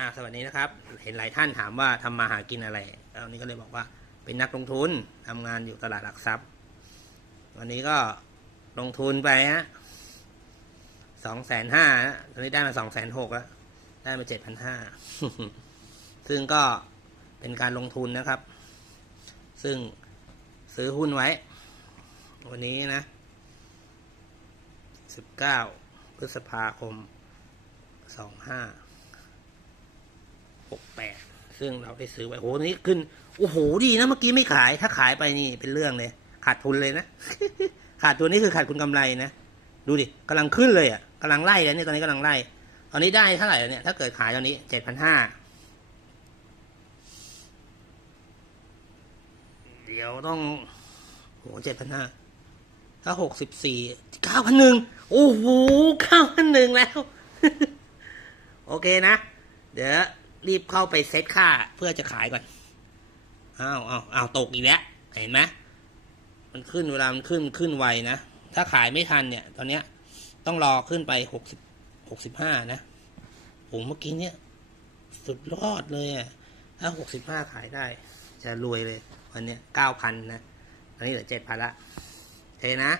อ่าสวัสดีนะครับ เห็นหลายท่านถามว่าทำมาหากินอะไรแล้ววันนี้ก็เลยบอกว่า เป็นนักลงทุนทำงานอยู่ตลาดหลักทรัพย์ วันนี้ก็ลงทุนไปฮะสองแสนห้าตอนนี้ได้มาสองแสนหกแล้วได้มาเจ็ดพันห้าซึ่งก็เป็นการลงทุนนะครับ ซึ่งซื้อหุ้นไว้ วันนี้นะสิบเก้าพฤษภาคมสองห้า หกแปดซึ่งเราได้ซื้อไว้โหนี้ขึ้น โอ้โห ดีนะ เมื่อกี้ไม่ขาย ถ้าขายไปนี่เป็นเรื่องเลย ขาดทุนเลยนะ ขาดตัวนี้คือขาดคุณกำไรนะ ดูดิกำลังขึ้นเลยอะกำลังไล่แล้วเนี่ย ตอนนี้กำลังไล่ ตอนนี้ได้เท่าไหร่ล้วเนี่ย ถ้าเกิดขายตอนนี้เจ็ดพันห้าเดี๋ยวต้อง โหเจ็ดพันห้าถ้าหกสิบสี่เก้าพันหนึ่งโอ้โหเก้าพันหนึ่งแล้ว โอเคนะ เดี๋ยว รีบเข้าไปเซตค่าเพื่อจะขายก่อนอ้าวอ้าวอ้าวตกอีกแล้ว เห็นไหมมันขึ้นเวลามันขึ้นขึ้นไวนะ ถ้าขายไม่ทันเนี่ย ตอนเนี้ย ต้องรอขึ้นไปหกสิบหกสิบห้านะโหเมื่อกี้เนี่ย สุดยอดเลยอะถ้าหกสิบห้าขายได้ จะรวยเลย วันเนี้ยเก้าพันนะตอนนี้เหลือเจ็ดพันละเคนะ